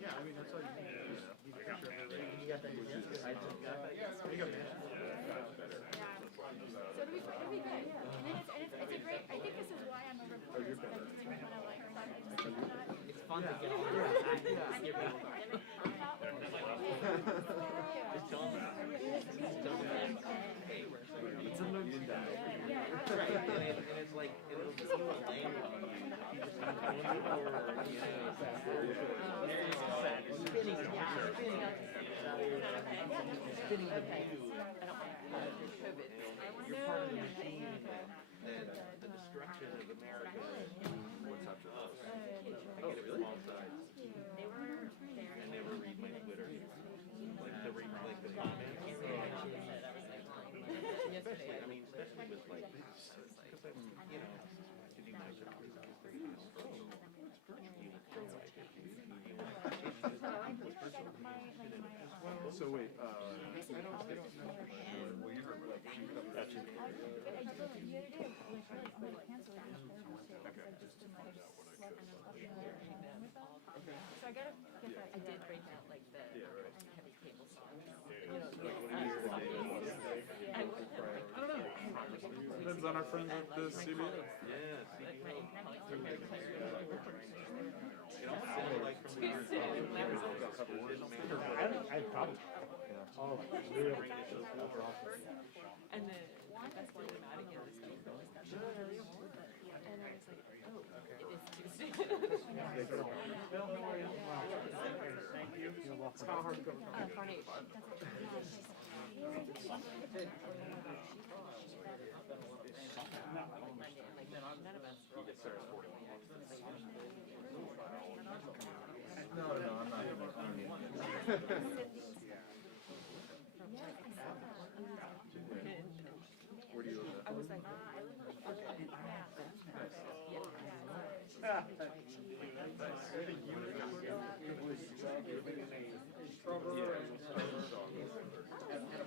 Yeah, I mean, that's all you need. You got that? I took that. You got that. So it'll be good. And then it's a great, I think this is why I'm over Florida. Because I just didn't want to like, It's fun to get all the But sometimes you die. Right, and it's like, it'll just feel lame on you. You just kind of go in the door, you know, spinning the view. You're part of the machine that the destruction of America. What's up to us? I get it from all sides. And never read my Twitter. Like the comments. Yesterday, I mean, especially with like, because I'm, you know, to do my job is So wait, I don't know. Well, you heard about that. I did the other day, like really, I'm going to cancel it. So I gotta get that. I did break out like the heavy cable songs. I don't know. Depends on our friends at the CBS. yeah, it almost Oh, sounded like from when you were talking. I probably. Oh, really? And the best part about it is this cable was that really old, but and I was like, oh, it is Tuesday. Thank you. You're welcome. It's kind of hard to cover. Carnage. None of us. No, I'm not even. Where do you live? I was like,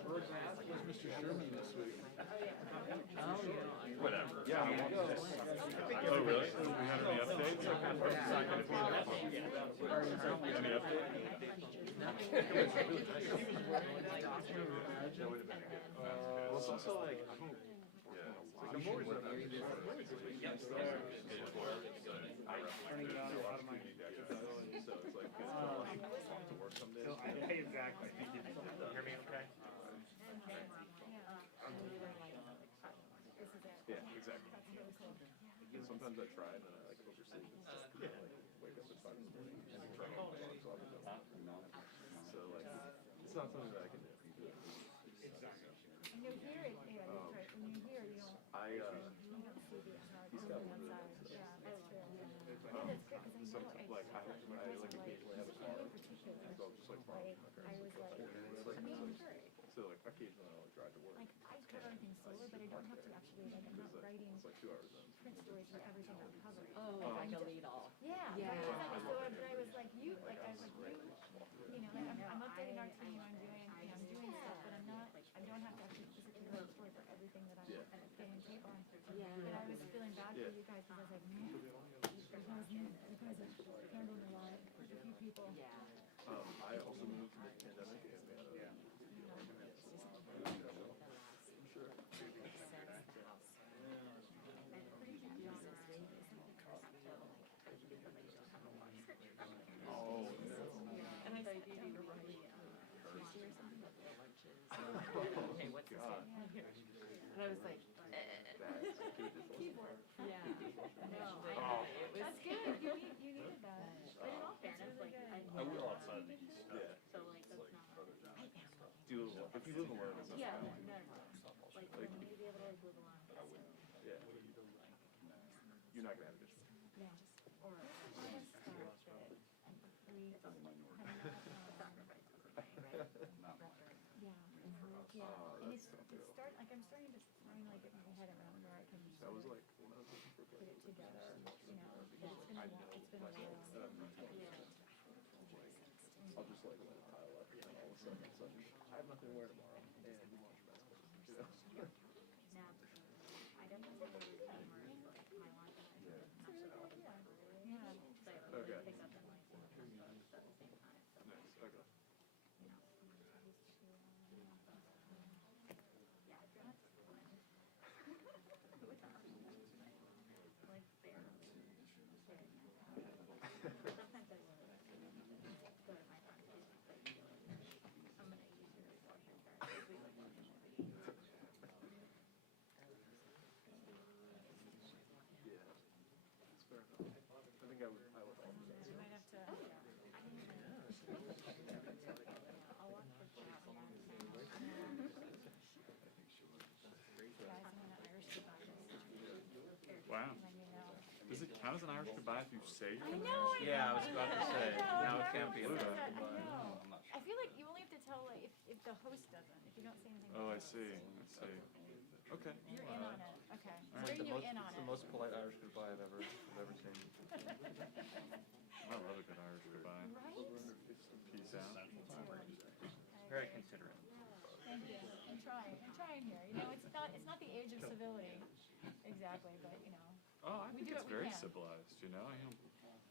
Was Mr. Sherman this week? Whatever. Yeah, I want this. Oh, really? We had any updates? It's not going to be any update? Well, it's also like, I don't. I'm always Turning down a lot of my. so it's like to work some days. Exactly. Hear me okay? Yeah, exactly. And sometimes I try and then I like oversleep and stuff. Like wake up at 5 in the morning and turn on the alarm so I'll be done. So like it's not something that I can do. When you're here, when you're here, you don't. I You don't see the he's got one of outside. those. Yeah, that's true. Yeah, that's good because I know Sometimes like I like occasionally have a car and so I'll just like borrow my car. I was like, I mean, sure. So like occasionally I'll drive to work. Like I cover everything solar, but I don't have to actually like I'm not writing It's like 2 hours in. print stories for everything I'm covering. oh, like a lead all. Yeah, Yeah. right, exactly. So but I was like you, like I was like you know, like I'm updating our team. I'm doing stuff, but I'm not. I don't have to actually physically write a story for everything that I'm getting paid on. Yeah. And I was feeling bad for you guys because I was like, man, you guys have handled a lot with a few people. Yeah. I also moved to the pandemic and sure. Oh, And I said, do you need to write Tracy or something about the lunches? Hey, what's this? And I was like, Keyboard. yeah. No, it was. That's good. You needed that. But in all fairness, like I will outside the east. so like that's not. Do you live, if you live alone, it's not Yeah, fine. no. Like for me to be able to like live alone. Yeah. You're not gonna have a dish. Yeah. Or I have stuff that we have not. Yeah. And it's start like I'm starting to finally like get my head around where I can That was like when I was looking for put it together. You know, but it's been a while. It's been a while. I'll just like let it pile up and then all of a sudden it's like, I have nothing to wear tomorrow and you want your best. You know? Now, I definitely have a routine where it's like my lunch. Yeah. Okay. Pick up at like 4:30. count as an Irish goodbye if you say you're I gonna? know. Yeah, I was about to say, now it can't can't be a I goodbye. know. I feel like you only have to tell like if the host doesn't, if you don't say anything. Oh, I to the see. host. I see. Okay. You're in on it. Okay. All right. Bring you in on It's the it. most polite Irish goodbye I've ever seen. I love a good Irish goodbye. Right? Peace out. Very considerate. Thank you. I'm trying here. You know, it's not the age of civility. Exactly, but you know. Oh, I We think do it's what we very can. civilized, you know?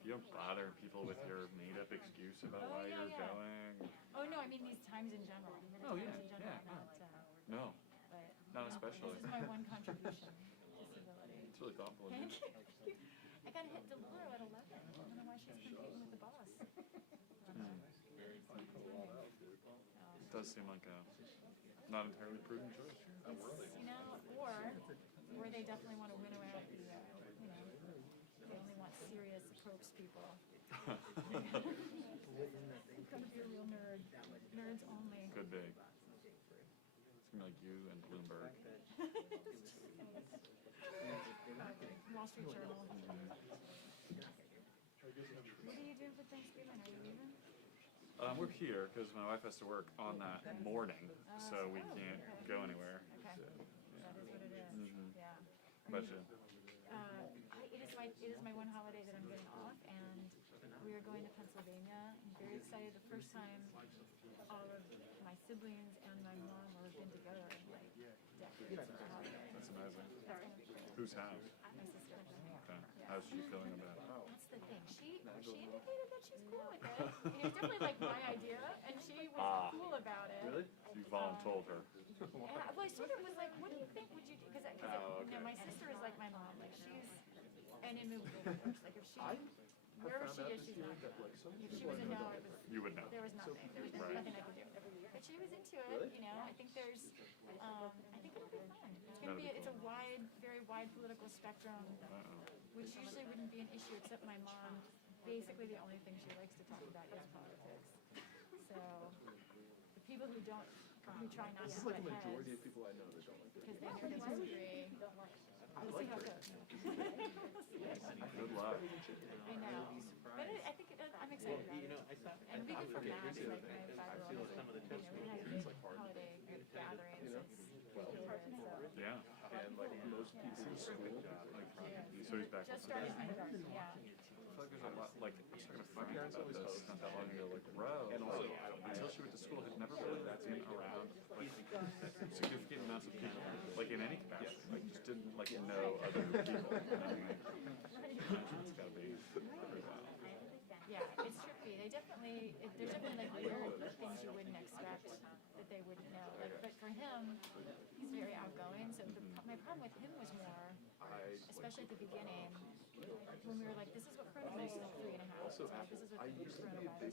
You don't bother people with your made-up excuse about Oh, why yeah, you're yeah. going. Oh no, I mean these times in general. Oh, yeah, Times in general, yeah, not, No, but, not you know, especially. This is my one contribution to civility. It's really thoughtful of you. Thank you. I got hit Deloro at 11. I don't know why she's competing with the boss. It does seem like a not entirely prudent choice. It's, you know, or they definitely want to winnow out the, you know, they only want serious approach people. Come to be a real nerd. Nerds only. Could be. It's gonna be like you and Bloomberg. Wall Street Journal. What are you doing for Thanksgiving? Are you leaving? We're here because my wife has to work on that morning, so we can't go anywhere. Okay. So, That is what it is. Yeah. but you, It is my one holiday that I'm getting off, and we are going to Pennsylvania. I'm very excited. The first time all of my siblings and my mom will have been together in like decades for a holiday. that's amazing. That's gonna be great. Whose house? My sister. Okay. How's she feeling about it? That's the thing. She indicated that she's cool with it. You know, it's definitely like my idea, and she was cool about it. Really? You voluntold her. And I sort of was like, what do you think? Would you do? Because you know, my sister is like my mom. Like she's an immovable force. Like if she, wherever she is, she's not. If she was a no, it was. You would know. There was nothing. There was nothing I could do. But she was into it. You know, I think there's. I think it'll be fun. It's gonna be. It's a wide, very wide political spectrum, which usually wouldn't be an issue, except my mom. Basically, the only thing she likes to talk about is politics. So, the people who don't, who try not to This is butt like a heads, majority of people I know that don't like it. because they never disagree. We'll see how it goes. Good luck. I know, but I think I'm excited about it. And we can for Max, like my 5-year-old, we had a big holiday gathering since Yeah. And like most people in school, So he's back. just started kindergarten, yeah. I feel like there's a lot, like, I was talking to Frank about this not that long ago, like, Rose, and also, until she went to school, had never really been around, like, significant amounts of people, like, in any capacity, like, just didn't, like, know other people. And I'm like, it's gotta be pretty wild. Yeah, it's trippy. There's definitely like weird things you wouldn't expect that they wouldn't know. Like, but for him, he's very outgoing. So my problem with him was more, especially at the beginning, when we were like, this is what coronavirus is, 3.5. So this is what coronavirus is.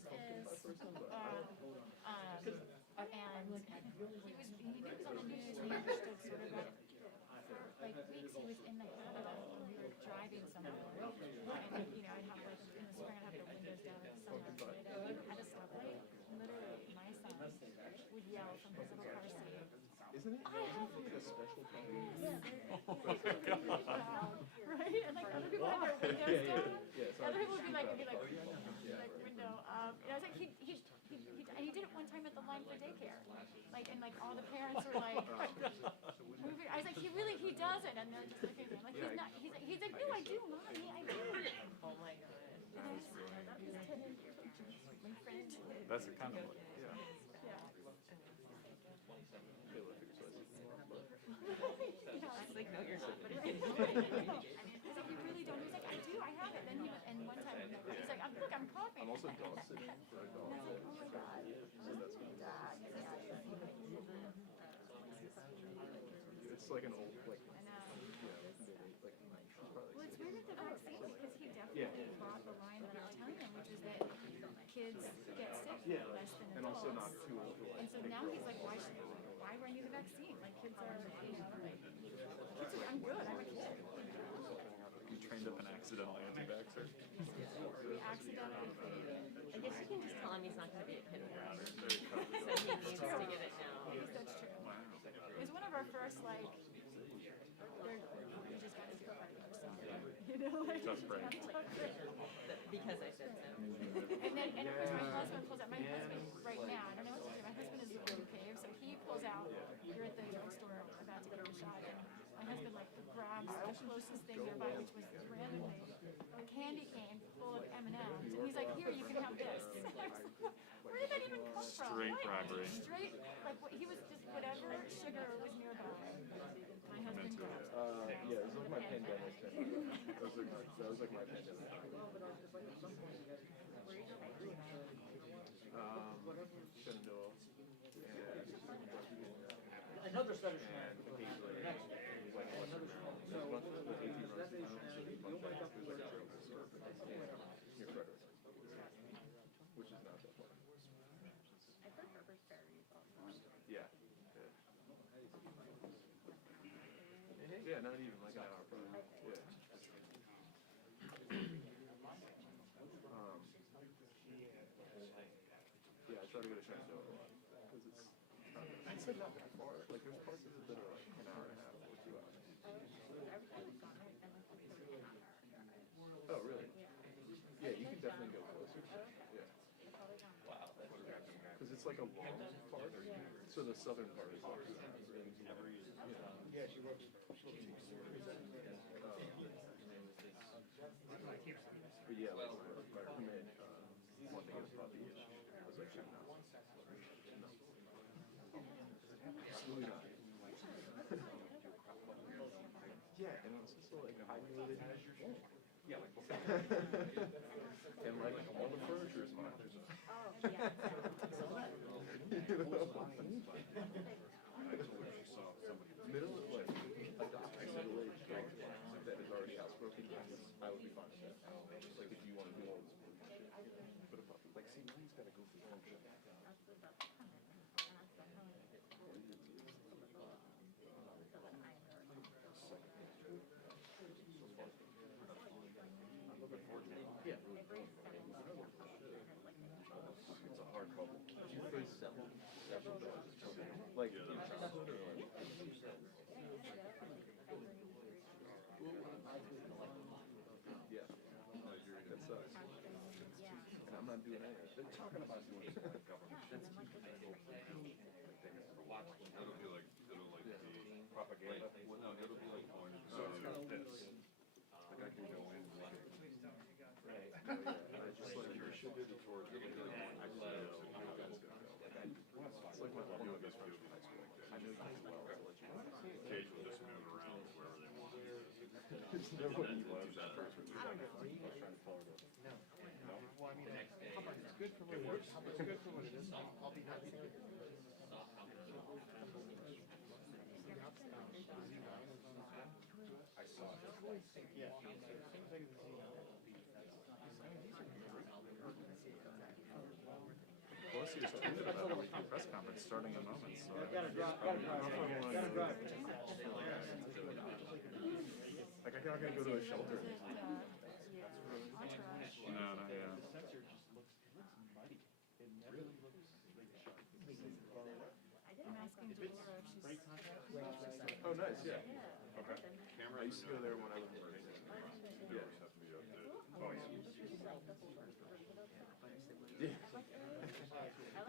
And he knew it was on the news, and he understood sort of like, for like weeks he was in the habit of when we were driving somewhere, and you know, I'd have like in the spring I'd have the windows down in the summer, and at a stoplight, literally my son would yell from his little car seat, isn't it? Isn't it like a special problem? right? And like other people had their windows down. Other people would be like window up. And I was like, he did it one time at the line for daycare. Like, and like all the parents were like moving. I was like, he does it, and they're just looking at him like he's not. He's like, no, I do, mommy, I do. Oh my god. And I was my friend. That's the kind of, like, Yeah. It's like, no, you're not. I was like, you really don't? He's like, I do, I have it. Then and one time, he's like, look, I'm coughing. I'm also dog sitting for a dog. And I was like, oh my god. It's like an old, like, I know. like, Well, it's weird with the vaccine because he definitely brought the line that I'm telling him, which is that kids get sick less than adults. and also not too old to like. And so now he's like, why run you the vaccine? Like kids are, you know, like, I'm good, I'm a kid. you trained up an accidental anti-vaxxer. We accidentally failed. I guess you can just tell him he's not going to be a kid forever. So he needs to get it now. I guess that's true. It was one of our first, like, we just got to do it by ourselves. You know, like, Tough break. Because I said so. and of course my husband pulls out, my husband right now, I don't know what to do, my husband is okay, so he pulls out, you're at the drugstore about to get a shot, and my husband like grabs the closest thing nearby, which was randomly a candy cane full of M&Ms, and he's like, here, you can have this. Where did that even come from? Straight What? bribery. Straight, like he was just whatever sugar was nearby. My husband grabbed. Yeah, it was like my pandemic. That was like my pandemic. Shenandoah. Another set of And occasionally, like, there's a bunch of the 18 runs in town, so there's a bunch of, there's like a trail store near Frederick, which is not that far. Yeah. Yeah, not even like an hour from now. Yeah. Yeah, I try to go to Shenandoah a lot, because it's like not that far. Like there's parts of it that are like an hour and a half or 2 hours. Oh, really? Yeah, you can definitely go closer. Yeah. Wow, that's Because it's like a long part. So the southern part is like 2 hours. And, Yeah, she works. but yeah, like my roommate wanted to get a puppy. I was like, no. Absolutely not. Yeah, and it's just like, I know that you won't. Yeah, like, and like, all the furniture is mine. Middle of like, adopt a middle-aged dog that is already housebroken, I would be fine with that. Like, if you want to do all this work and shit. But a puppy, like, see, mine's gotta go through function. Yeah. It's a hard problem. Do you face several dogs? Like, in childhood or like? Yeah. That sucks. And I'm not doing anything. They're talking about doing it. It'll be like the propaganda. Well, no, it'll be like going to this. Like I can go in and like, Right. Oh, yeah. I just like, you're should be towards it. I just know how that's gonna go. It's like my one of my best friends from high school. I know you well, I'll let you know. Cage will just move around wherever they want. It's never what you want at first. I don't know. I was trying to follow it. No. Well, I mean, it's good for what it is. It's good for what it is. I'll be happy to do it. I saw it. Yeah. Same thing as Pelosi just tweeted about it at the press conference starting in moments, so I Gotta drive. Like, I'm not gonna go to a shelter. no, not yet. I'm asking Delora if she's. Oh, nice, yeah. Okay. I used to go there when I lived in Virginia. Yeah. Oh, yeah. Yeah.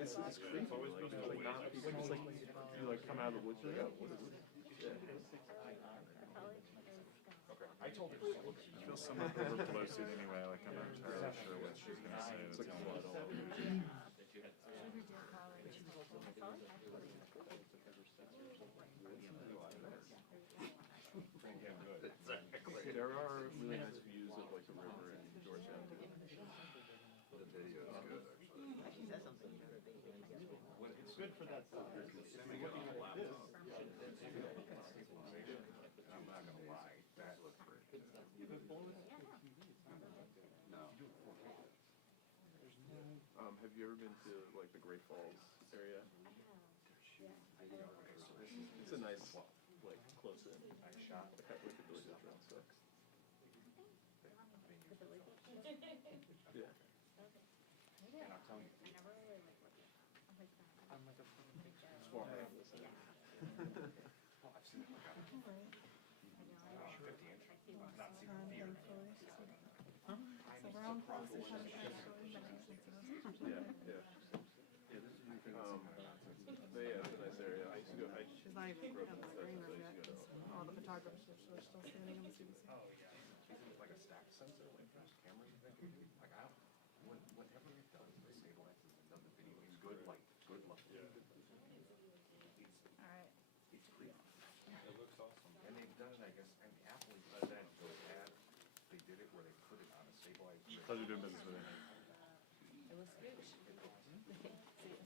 It's creepy. Like, there's like not people. It's like you like come out of the woods. You're like, oh, what is this? Yeah. I told her. I feel somewhat over Pelosi anyway, like I'm not entirely sure what she's going to say. It's like blood all over. There are really nice views of like the river in Georgia. The video is good, actually. It's good for that stuff. Sending it on a laptop. I'm not gonna lie, that looked pretty. No. Have you ever been to like the Great Falls area? It's a nice, like, close in. I shot the Catholic Village and stuff. Yeah. And I'm telling you, I'm like a Just walk around this area. I've seen it like 50 inches. I've not seen it here. long places have insurance coverage that makes sense to most people. Yeah, yeah. But yeah, it's a nice area. I used to go, I She's not even grew up at in the green Fresno, so room I yet, used to go to 'cause all the photographers are still standing in the CBC. Isn't it like a stack sensor, like those cameras that can do? Like, I don't, whatever it does, the stabilizes and does the video, it's good, like, good looking. All right. It's clear. It looks awesome. And they've done it, I guess, and Apple has done that, those ads, they did it where they put it on a stabilized. Pleasure doing business with you. It looks good. See it.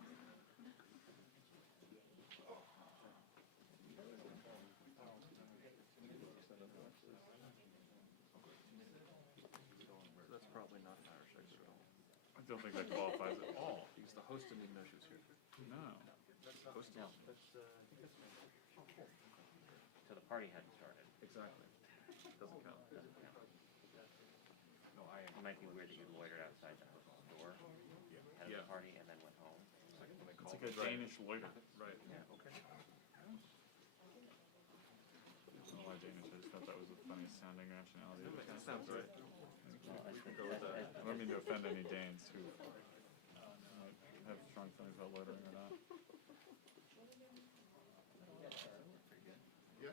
That's probably not an Irish exit at all. I don't think that qualifies at all. Because the host didn't even know she was here. No. Host No. I think that's So the party hadn't started. exactly. Doesn't count. Doesn't count. No, I am. It might be weird that you loitered outside the host's door, had Yeah. a party, and then went home. It's like when they It's call like a it- Danish loiter. Right, yeah, okay. I don't know why Danish. I just thought that was the funniest sounding nationality. That sounds right. Well, I think Go with that. I don't mean to offend any Danes who might have strong feelings about loitering or not. Yeah.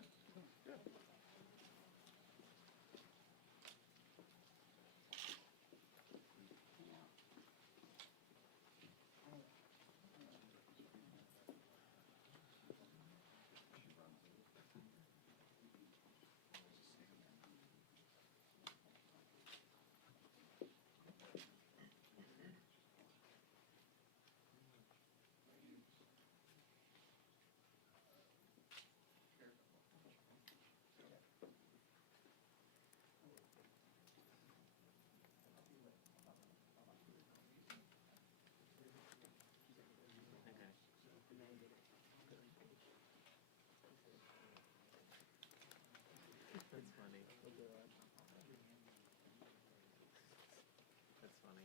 That's funny.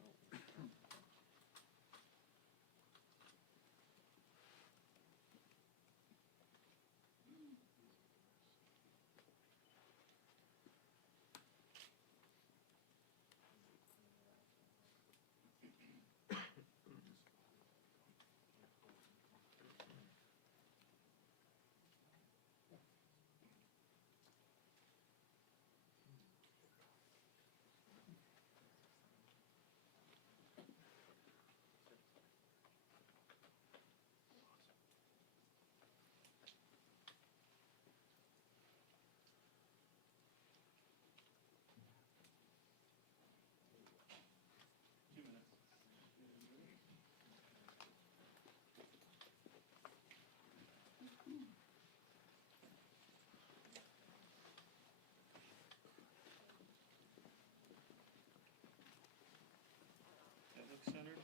That's funny. That looks centered.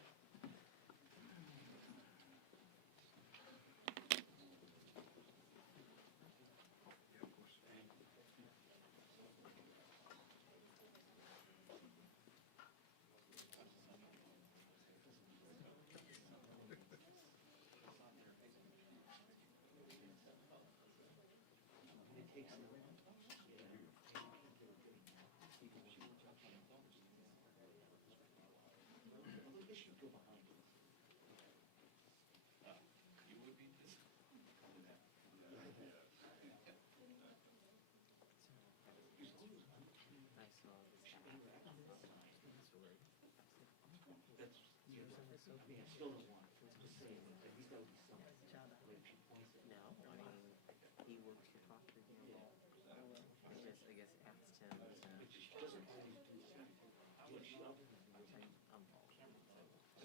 Nice little No, I mean, he works for Procter & Gamble. I guess asked him to.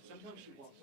Sometimes she walks.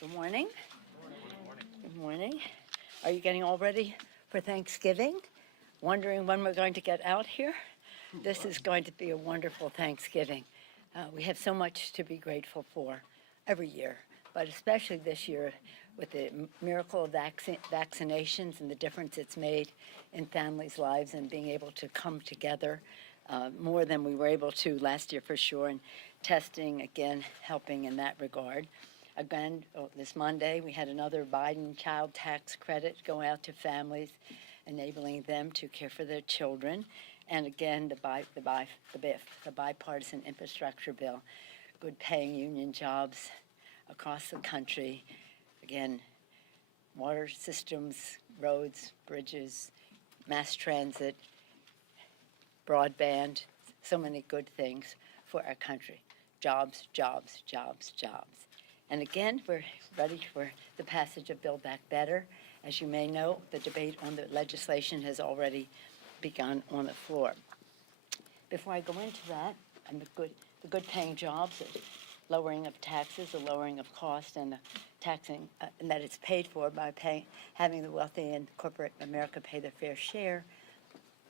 Good morning. Good morning. Are you getting all ready for Thanksgiving? Wondering when we're going to get out here? This is going to be a wonderful Thanksgiving. We have so much to be grateful for every year, but especially this year with the miracle of vaccinations and the difference it's made in families' lives and being able to come together more than we were able to last year for sure, and testing, again, helping in that regard. Again, this Monday, we had another Biden child tax credit go out to families, enabling them to care for their children. And again, the bipartisan infrastructure bill, good paying union jobs across the country. Again, water systems, roads, bridges, mass transit, broadband, so many good things for our country. Jobs, jobs, jobs, jobs. And again, we're ready for the passage of Build Back Better. As you may know, the debate on the legislation has already begun on the floor. Before I go into that, and the good paying jobs, the lowering of taxes, the lowering of cost, and the taxing, and that it's paid for by having the wealthy and corporate America pay their fair share,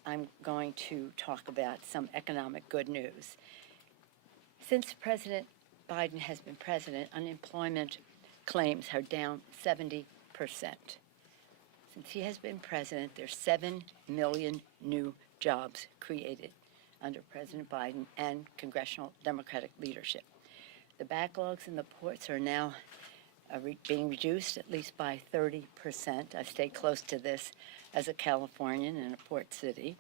I'm going to talk about some economic good news. Since President Biden has been president, unemployment claims are down 70%. Since he has been president, there's 7 million new jobs created under President Biden and congressional Democratic leadership. The backlogs in the ports are now being reduced at least by 30%. I stay close to this as a Californian in a port city.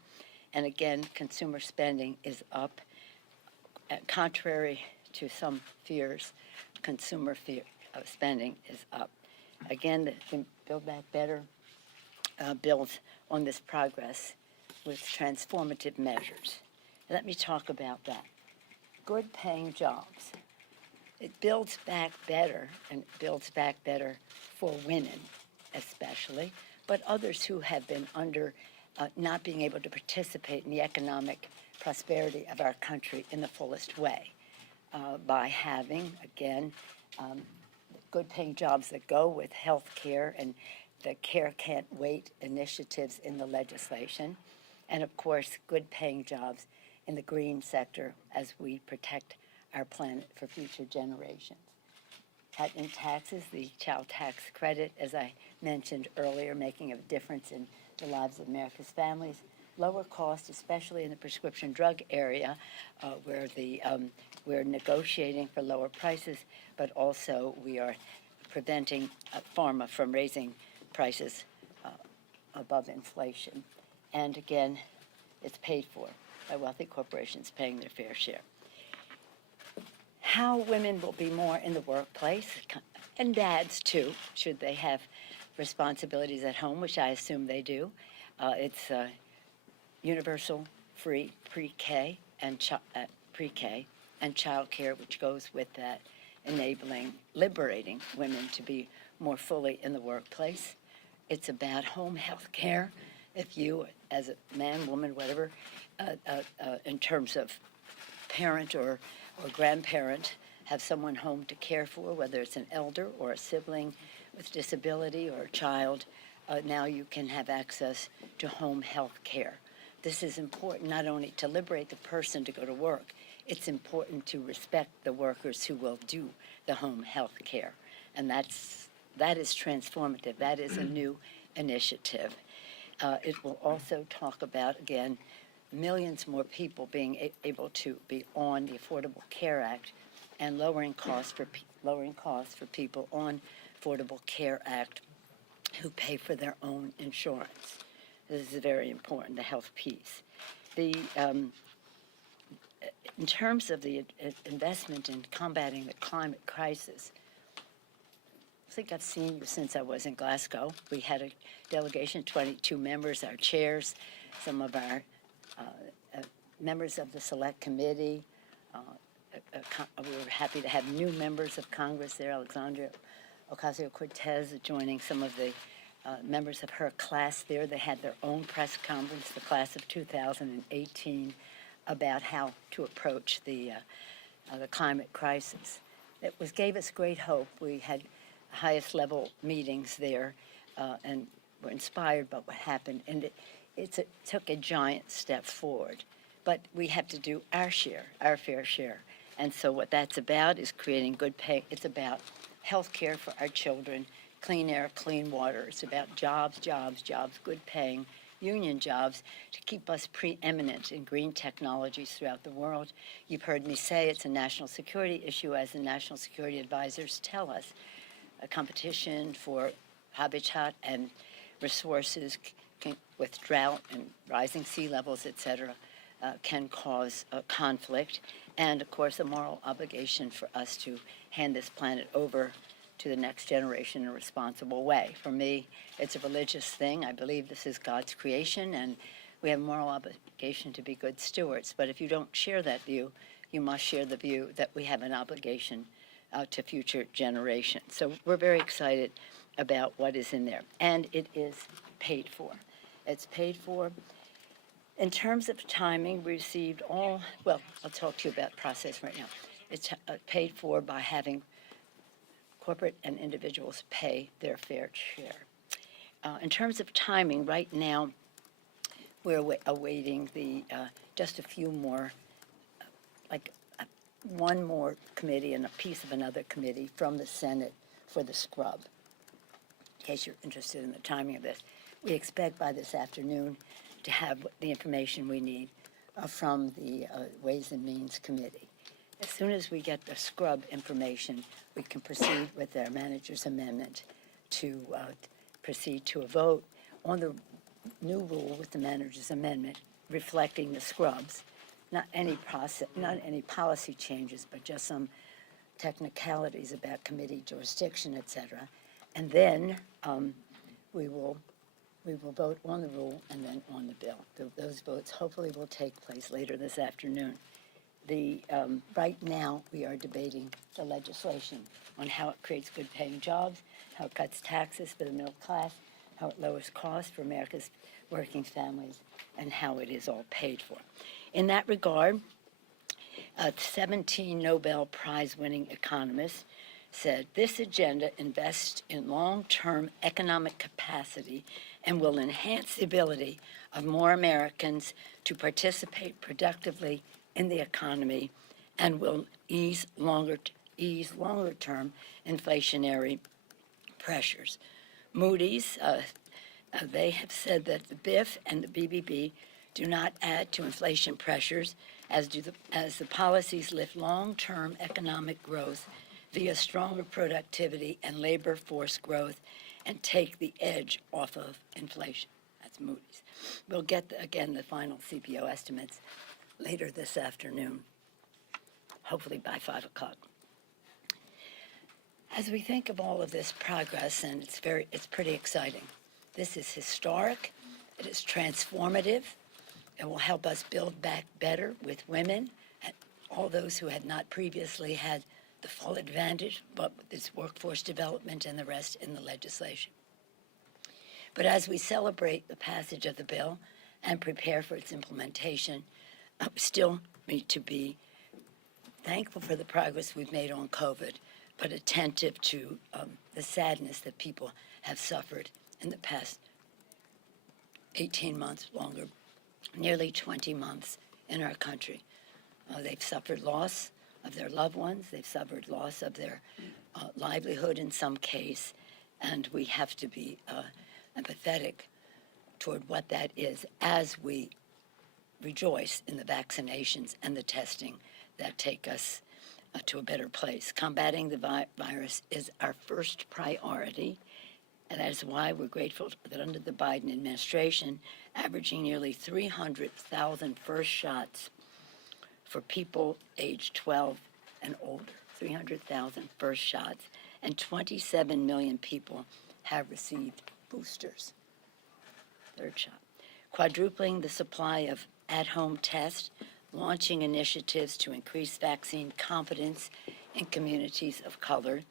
And again, consumer spending is up. Contrary to some fears, consumer spending is up. Again, the Build Back Better builds on this progress with transformative measures. Let me talk about that. Good paying jobs. It builds back better, and it builds back better for women especially, but others who have been under not being able to participate in the economic prosperity of our country in the fullest way. By having, again, good paying jobs that go with health care and the Care Can't Wait initiatives in the legislation, and of course, good paying jobs in the green sector as we protect our planet for future generations. Cut in taxes, the child tax credit, as I mentioned earlier, making a difference in the lives of America's families. Lower cost, especially in the prescription drug area, where we're negotiating for lower prices, but also we are preventing pharma from raising prices above inflation. And again, it's paid for by wealthy corporations paying their fair share. How women will be more in the workplace, and dads too, should they have responsibilities at home, which I assume they do. It's universal free pre-K and child care, which goes with that, liberating women to be more fully in the workplace. It's about home health care. If you, as a man, woman, whatever, in terms of parent or grandparent, have someone home to care for, whether it's an elder or a sibling with disability or a child, now you can have access to home health care. This is important not only to liberate the person to go to work, it's important to respect the workers who will do the home health care. And that is transformative. That is a new initiative. It will also talk about, again, millions more people being able to be on the Affordable Care Act and lowering costs for people on Affordable Care Act who pay for their own insurance. This is very important, the health piece. In terms of the investment in combating the climate crisis, I think I've seen you since I was in Glasgow. We had a delegation, 22 members, our chairs, some of our members of the Select Committee. We were happy to have new members of Congress there, Alexandria Ocasio-Cortez joining some of the members of her class there. They had their own press conference, the class of 2018, about how to approach the climate crisis. It gave us great hope. We had highest level meetings there, and were inspired by what happened. And it took a giant step forward. But we have to do our share, our fair share. And so what that's about is creating good pay. It's about health care for our children, clean air, clean water. It's about jobs, jobs, jobs, good paying union jobs to keep us preeminent in green technologies throughout the world. You've heard me say it's a national security issue, as the national security advisors tell us. A competition for habitat and resources with drought and rising sea levels, et cetera, can cause conflict, and of course a moral obligation for us to hand this planet over to the next generation in a responsible way. For me, it's a religious thing. I believe this is God's creation, and we have a moral obligation to be good stewards. But if you don't share that view, you must share the view that we have an obligation to future generations. So we're very excited about what is in there, and it is paid for. It's paid for. In terms of timing, we received all, well, I'll talk to you about process right now. It's paid for by having corporate and individuals pay their fair share. In terms of timing, right now, we're awaiting just a few more, one more committee and a piece of another committee from the Senate for the scrub. In case you're interested in the timing of this, we expect by this afternoon to have the information we need from the Ways and Means Committee. As soon as we get the scrub information, we can proceed with our manager's amendment to proceed to a vote on the new rule with the manager's amendment reflecting the scrubs. Not any policy changes, but just some technicalities about committee jurisdiction, et cetera. And then we will vote on the rule and then on the bill. Those votes hopefully will take place later this afternoon. Right now, we are debating the legislation on how it creates good-paying jobs, how it cuts taxes for the middle class, how it lowers costs for America's working families, and how it is all paid for. In that regard, 17 Nobel Prize-winning economists said, this agenda invests in long-term economic capacity and will enhance the ability of more Americans to participate productively in the economy and will ease longer-term inflationary pressures. Moody's, they have said that the BIF and the BBB do not add to inflation pressures as the policies lift long-term economic growth via stronger productivity and labor force growth and take the edge off of inflation. That's Moody's. We'll get, again, the final CPO estimates later this afternoon, hopefully by 5 o'clock. As we think of all of this progress, and it's pretty exciting. This is historic. It is transformative. It will help us build back better with women and all those who had not previously had the full advantage, but with this workforce development and the rest in the legislation. But as we celebrate the passage of the bill and prepare for its implementation, we still need to be thankful for the progress we've made on COVID, but attentive to the sadness that people have suffered in the past 18 months, longer, nearly 20 months in our country. They've suffered loss of their loved ones. They've suffered loss of their livelihood in some case, and we have to be empathetic toward what that is as we rejoice in the vaccinations and the testing that take us to a better place. Combating the virus is our first priority, and that is why we're grateful that under the Biden administration, averaging nearly 300,000 first shots for people aged 12 and older, 300,000 first shots, and 27 million people have received boosters, third shot. Quadrupling the supply of at-home tests, launching initiatives to increase vaccine confidence in communities of color,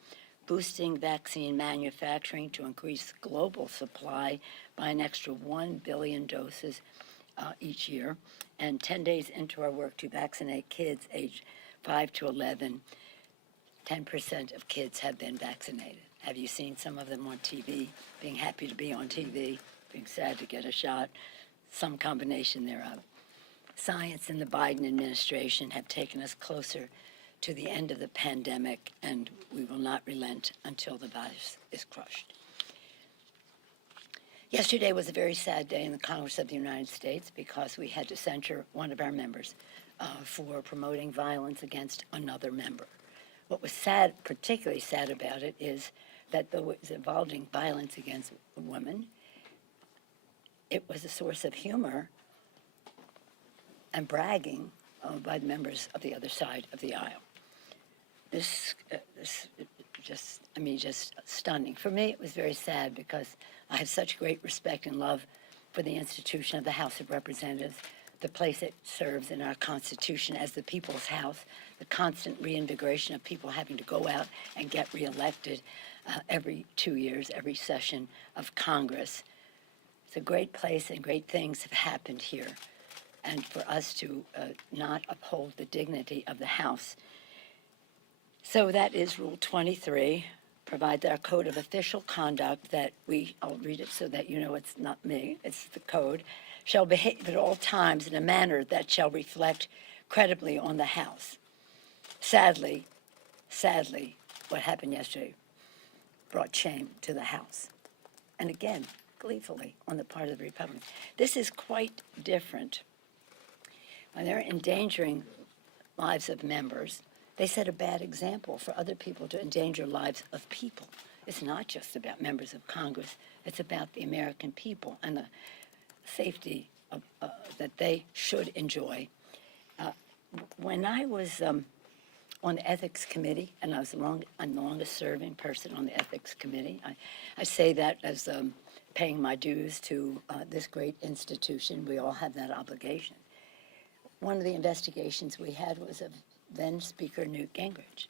boosting vaccine manufacturing to increase global supply by an extra 1 billion doses each year, and 10 days into our work to vaccinate kids aged 5 to 11, 10% of kids have been vaccinated. Have you seen some of them on TV, being happy to be on TV, being sad to get a shot, some combination thereof? Science and the Biden administration have taken us closer to the end of the pandemic, and we will not relent until the virus is crushed. Yesterday was a very sad day in the Congress of the United States because we had to censure one of our members for promoting violence against another member. What was sad, particularly sad about it, is that though it was involving violence against a woman, it was a source of humor and bragging by the members of the other side of the aisle. This just stunning. For me, it was very sad because I have such great respect and love for the institution of the House of Representatives, the place it serves in our Constitution as the people's house, the constant reinvigoration of people having to go out and get reelected every 2 years, every session of Congress. It's a great place and great things have happened here. And for us to not uphold the dignity of the House. So that is Rule 23, provides our code of official conduct that I'll read it so that you know it's not me, it's the code, shall behave at all times in a manner that shall reflect credibly on the House. Sadly, what happened yesterday brought shame to the House. And again, gleefully on the part of the Republicans. This is quite different. When they're endangering lives of members, they set a bad example for other people to endanger lives of people. It's not just about members of Congress. It's about the American people and the safety that they should enjoy. When I was on the Ethics Committee, and I'm the longest-serving person on the Ethics Committee, I say that as paying my dues to this great institution. We all have that obligation. One of the investigations we had was of then Speaker Newt Gingrich.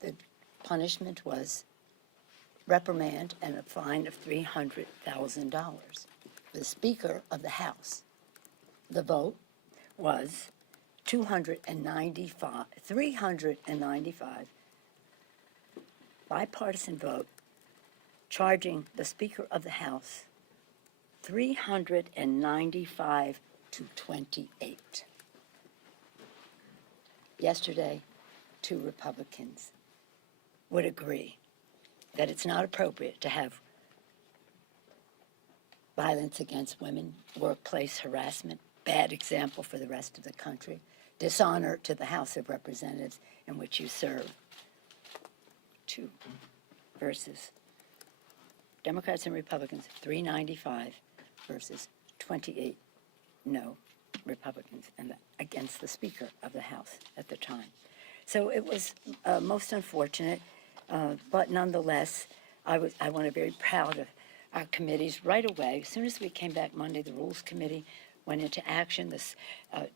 The punishment was reprimand and a fine of $300,000. The Speaker of the House, the vote was 395, bipartisan vote, charging the Speaker of the House 395 to 28. Yesterday, 2 Republicans would agree that it's not appropriate to have violence against women, workplace harassment, bad example for the rest of the country, dishonor to the House of Representatives in which you serve. 2 versus Democrats and Republicans, 395 versus 28 no Republicans, and against the Speaker of the House at the time. So it was most unfortunate, but nonetheless, I want to be very proud of our committees right away. As soon as we came back Monday, the Rules Committee went into action.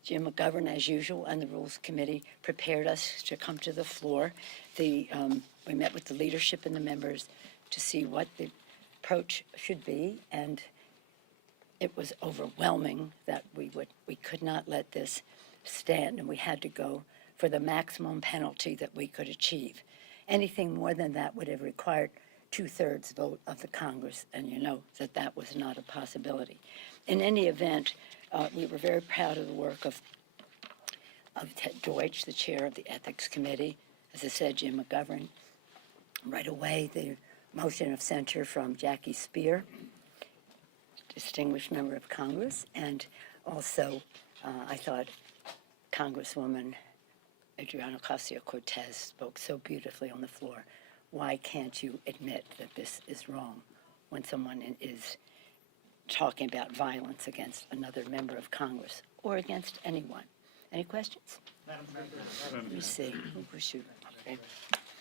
Jim McGovern, as usual, and the Rules Committee prepared us to come to the floor. We met with the leadership and the members to see what the approach should be, and it was overwhelming that we could not let this stand, and we had to go for the maximum penalty that we could achieve. Anything more than that would have required 2/3 vote of the Congress, and you know that was not a possibility. In any event, we were very proud of the work of Ted Deutsch, the chair of the Ethics Committee. As I said, Jim McGovern. Right away, the motion of censure from Jackie Speer, distinguished member of Congress, and also I thought Congresswoman Adriana Ocasio-Cortez spoke so beautifully on the floor. Why can't you admit that this is wrong when someone is talking about violence against another member of Congress or against anyone? Any questions? Madam Let me see.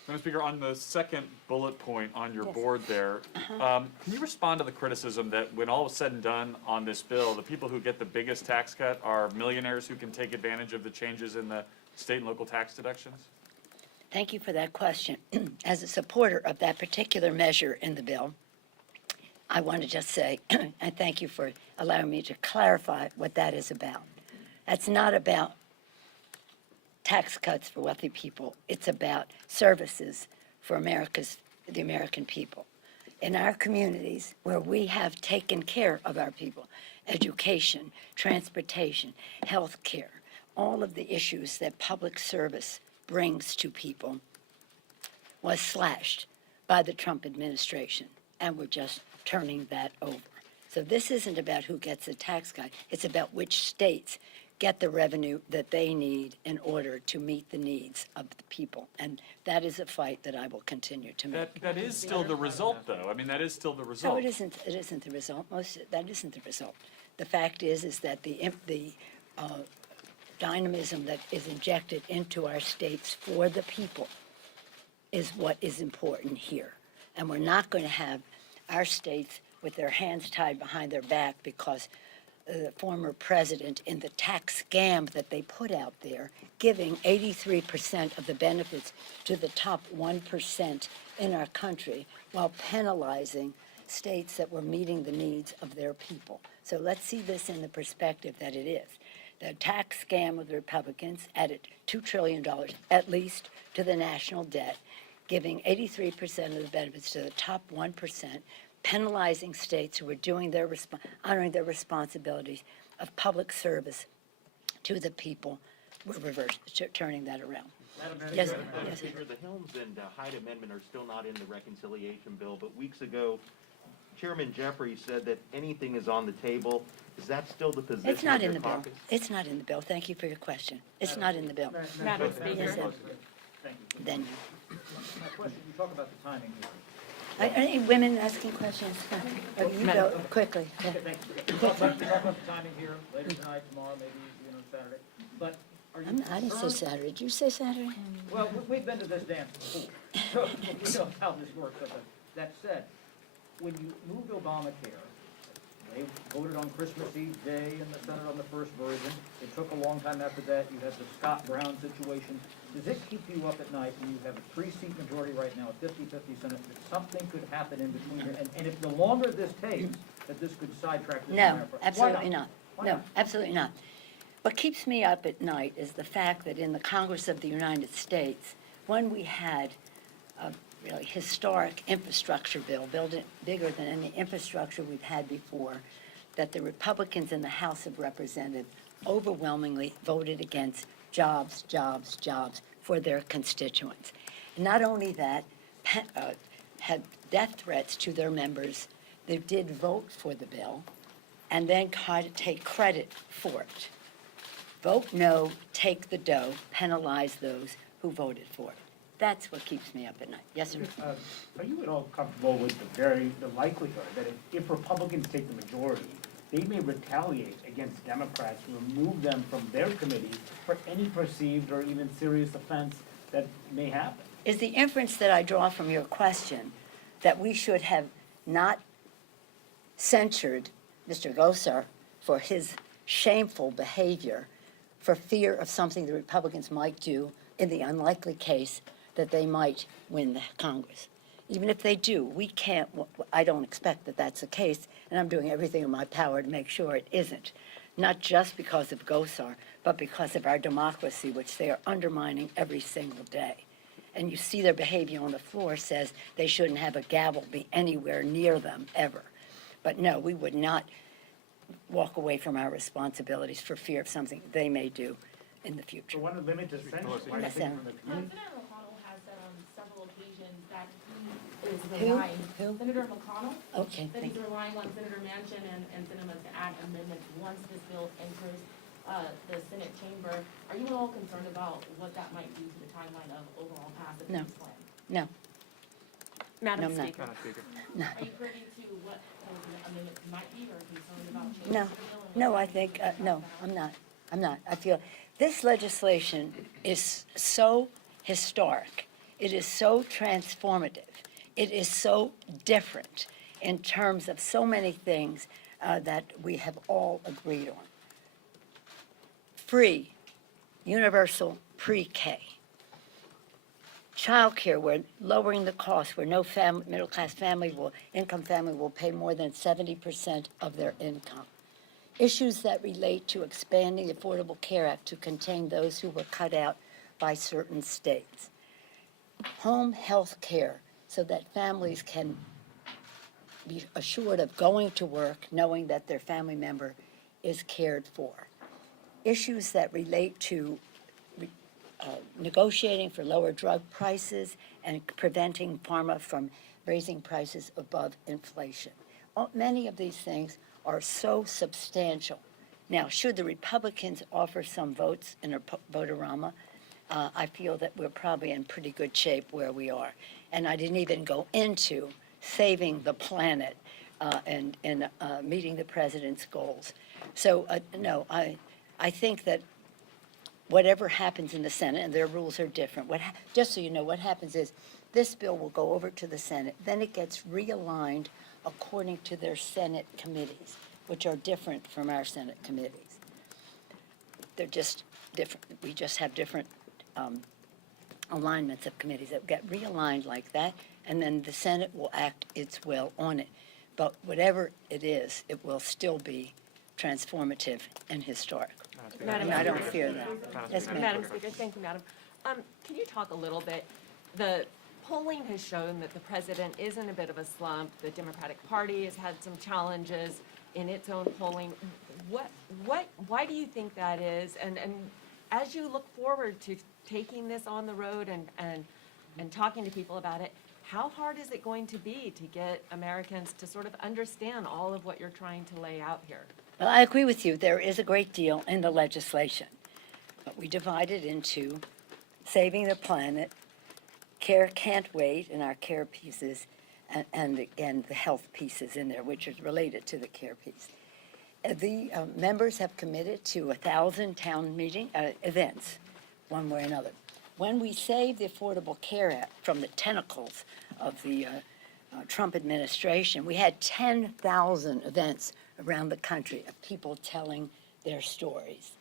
Madam Speaker, on the second bullet point on your board there, can you respond to the criticism that when all is said and done on this bill, the people who get the biggest tax cut are millionaires who can take advantage of the changes in the state and local tax deductions? Thank you for that question. As a supporter of that particular measure in the bill, I want to just say, and thank you for allowing me to clarify what that is about. That's not about tax cuts for wealthy people. It's about services for the American people. In our communities where we have taken care of our people, education, transportation, health care, all of the issues that public service brings to people was slashed by the Trump administration, and we're just turning that over. So this isn't about who gets a tax cut. It's about which states get the revenue that they need in order to meet the needs of the people. And that is a fight that I will continue to make. That is still the result, though. I mean, that is still the result. No, it isn't the result. That isn't the result. The fact is that the dynamism that is injected into our states for the people is what is important here. And we're not going to have our states with their hands tied behind their back because the former president, in the tax scam that they put out there, giving 83% of the benefits to the top 1% in our country while penalizing states that were meeting the needs of their people. So let's see this in the perspective that it is. The tax scam of the Republicans added $2 trillion at least to the national debt, giving 83% of the benefits to the top 1%, penalizing states who were doing honoring their responsibilities of public service to the people. We're turning that around. Yes, Madam Speaker, the Helms and Hyde Amendment are still not in the reconciliation bill, but weeks ago, Chairman Jeffries said that anything is on the table. Is that still the position It's not of your in the bill. caucus? It's not in the bill. Thank you for your question. It's not in the bill. Madam Yes, Speaker. sir. Thank you. Then, My question, you talk about the timing here. any women asking questions? You go quickly. Yeah. Okay, thank you. You talk about the timing here, later tonight, tomorrow, maybe, Saturday. But are you I didn't say concerned? Saturday. Did you say Saturday? Well, we've been to this dance before, so we know how this works. But that said, when you moved Obamacare, they voted on Christmas Eve day in the Senate on the first version. It took a long time after that. You had the Scott Brown situation. Does it keep you up at night when you have a 3-seat majority right now, a 50-50 Senate, that something could happen in between here? And if the longer this takes, that this could sidetrack this? No, Why absolutely not. Why No, not? absolutely not. What keeps me up at night is the fact that in the Congress of the United States, when we had a really historic infrastructure bill, bigger than any infrastructure we've had before, that the Republicans in the House of Representatives overwhelmingly voted against jobs, jobs, jobs for their constituents. Not only that, had death threats to their members that did vote for the bill, and then try to take credit for it. Vote no, take the dough, penalize those who voted for it. That's what keeps me up at night. Yes, sir? Are you at all comfortable with the likelihood that if Republicans take the majority, they may retaliate against Democrats, remove them from their committees for any perceived or even serious offense that may happen? Is the inference that I draw from your question that we should have not censured Mr. Gosar for his shameful behavior for fear of something the Republicans might do in the unlikely case that they might win the Congress? Even if they do, we can't, I don't expect that that's the case, and I'm doing everything in my power to make sure it isn't. Not just because of Gosar, but because of our democracy, which they are undermining every single day. And you see their behavior on the floor says they shouldn't have a gavel be anywhere near them, ever. But no, we would not walk away from our responsibilities for fear of something they may do in the future. For one of limit to censure, why Yes, take Sam. from the community? Senator McConnell has said on several occasions that he is Who? relying, Who? Senator McConnell, Okay, that thank he's you. relying on Senator Manchin and Sinema to add amendments once this bill enters the Senate chamber. Are you at all concerned about what that might do to the timeline of overall passage No. of this plan? No, Madam No, I'm not. Speaker. no. Are you privy to what those amendments might be, or concerned about changes No, to the bill? and no, what I might think, be about no, that? I'm not. I'm not. I feel this legislation is so historic. It is so transformative. It is so different in terms of so many things that we have all agreed on. Free, universal pre-K. Childcare, we're lowering the cost where no middle-class income family will pay more than 70% of their income. Issues that relate to expanding the Affordable Care Act to contain those who were cut out by certain states. Home health care, so that families can be assured of going to work, knowing that their family member is cared for. Issues that relate to negotiating for lower drug prices and preventing pharma from raising prices above inflation. Many of these things are so substantial. Now, should the Republicans offer some votes in a vote-a-rama, I feel that we're probably in pretty good shape where we are. And I didn't even go into saving the planet and meeting the president's goals. So, no, I think that whatever happens in the Senate, and their rules are different, just so you know, what happens is this bill will go over to the Senate, then it gets realigned according to their Senate committees, which are different from our Senate committees. They're just different. We just have different alignments of committees that get realigned like that, and then the Senate will act its will on it. But whatever it is, it will still be transformative and historic. Madam And I don't Speaker. fear that. Yes, ma'am. Madam Speaker, thank you, Madam. Can you talk a little bit? The polling has shown that the president is in a bit of a slump. The Democratic Party has had some challenges in its own polling. Why do you think that is? And as you look forward to taking this on the road and talking to people about it, how hard is it going to be to get Americans to sort of understand all of what you're trying to lay out here? Well, I agree with you. There is a great deal in the legislation. But we divide it into saving the planet, care can't wait, and our care pieces, and again, the health pieces in there, which is related to the care piece. The members have committed to 1,000 town meeting events, one way or another. When we saved the Affordable Care Act from the tentacles of the Trump administration, we had 10,000 events around the country of people telling their stories.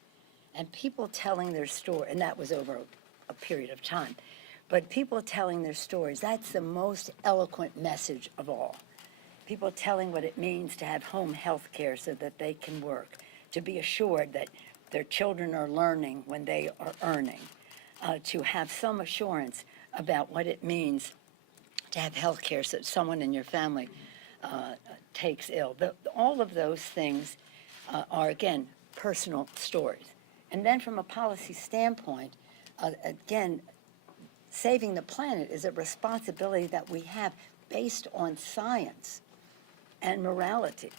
And people telling their story, and that was over a period of time, but people telling their stories, that's the most eloquent message of all. People telling what it means to have home health care so that they can work, to be assured that their children are learning when they are earning, to have some assurance about what it means to have health care so that someone in your family takes ill. All of those things are, again, personal stories. And then from a policy standpoint, again, saving the planet is a responsibility that we have based on science and morality.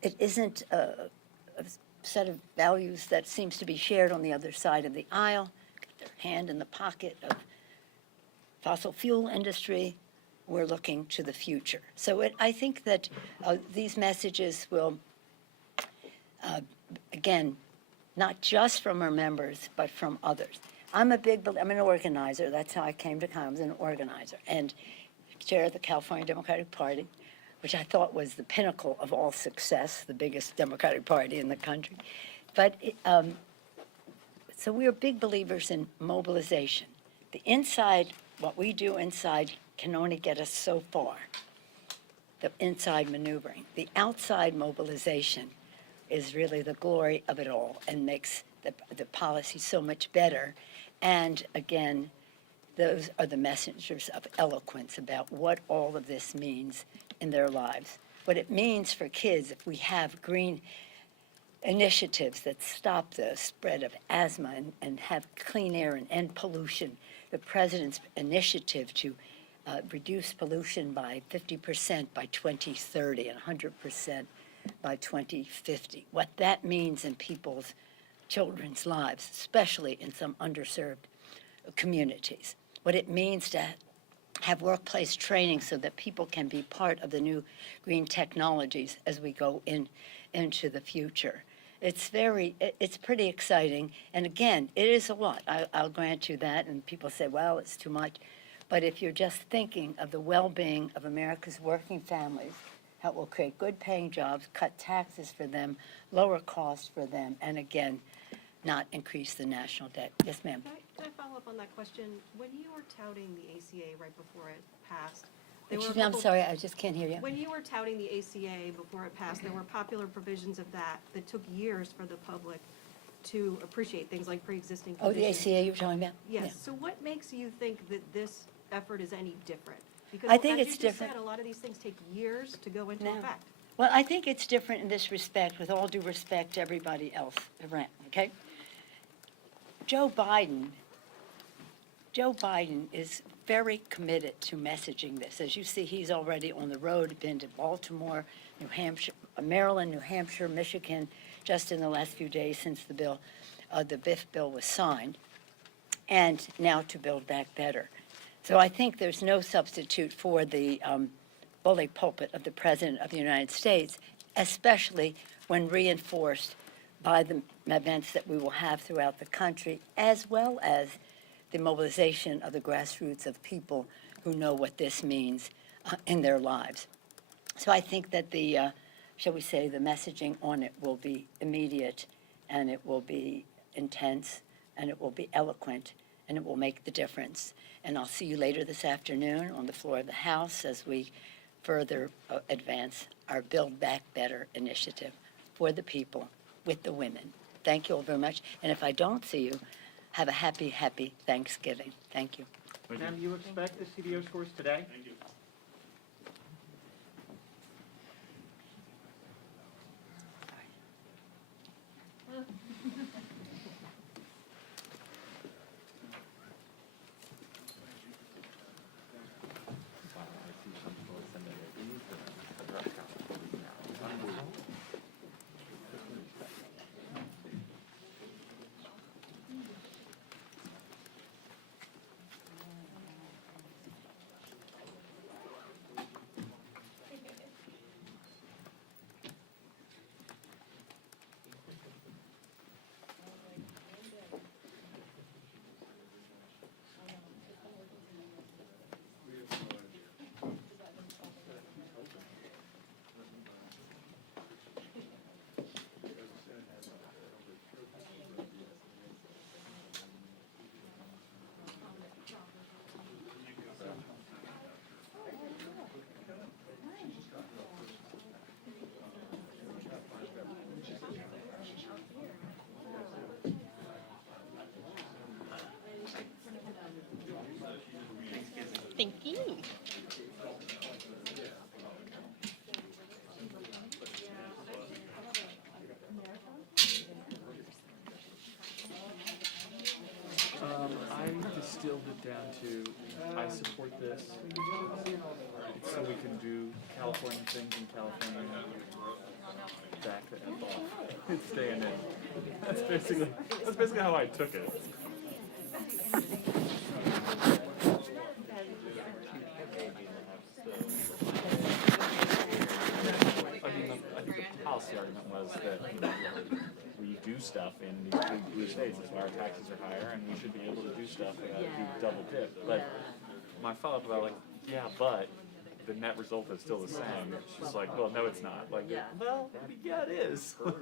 It isn't a set of values that seems to be shared on the other side of the aisle, their hand in the pocket of fossil fuel industry. We're looking to the future. So I think that these messages will, again, not just from our members, but from others. I'm an organizer. That's how I came to Congress, an organizer, and chair of the California Democratic Party, which I thought was the pinnacle of all success, the biggest Democratic Party in the country. But so we are big believers in mobilization. The inside, what we do inside can only get us so far, the inside maneuvering. The outside mobilization is really the glory of it all and makes the policy so much better. And again, those are the messengers of eloquence about what all of this means in their lives. What it means for kids if we have green initiatives that stop the spread of asthma and have clean air and end pollution. The president's initiative to reduce pollution by 50% by 2030 and 100% by 2050. What that means in people's children's lives, especially in some underserved communities. What it means to have workplace training so that people can be part of the new green technologies as we go into the future. It's pretty exciting. And again, it is a lot. I'll grant you that. And people say, well, it's too much. But if you're just thinking of the well-being of America's working families, how it will create good paying jobs, cut taxes for them, lower costs for them, and again, not increase the national debt. Yes, ma'am. Can I follow up on that question? When you were touting the ACA right before it passed, Excuse me, I'm sorry, I just can't hear you. when you were touting the ACA before it passed, there were popular provisions of that that took years for the public to appreciate things like pre-existing Oh, the conditions. ACA you're talking about? Yes, Yeah. so what makes you think that this effort is any different? Because I think as it's you just different. said, a lot of these things take years to go into No. effect. Well, I think it's different in this respect, with all due respect to everybody else around, okay? Joe Biden is very committed to messaging this. As you see, he's already on the road, been to Baltimore, New Hampshire, Maryland, New Hampshire, Michigan, just in the last few days since the BIF bill was signed, and now to Build Back Better. So I think there's no substitute for the bully pulpit of the President of the United States, especially when reinforced by the events that we will have throughout the country, as well as the mobilization of the grassroots of people who know what this means in their lives. So I think that the, shall we say, the messaging on it will be immediate, and it will be intense, and it will be eloquent, and it will make the difference. And I'll see you later this afternoon on the floor of the House as we further advance our Build Back Better initiative for the people, with the women. Thank you all very much. And if I don't see you, have a happy, happy Thanksgiving. Thank you. Ma'am, you expect the CBO scores today? Thank you. Thank you. I distilled it down to, I support this. It's so we can do California things in California. Back the F off. It's staying in. That's basically how I took it. I think the policy argument was that we do stuff in these big blue states. That's why our taxes are higher, and we should be able to do stuff without being double dipped. But my follow-up about like, yeah, but the net result is still the same. It's just like, well, no, it's not. Like, well, yeah, it is.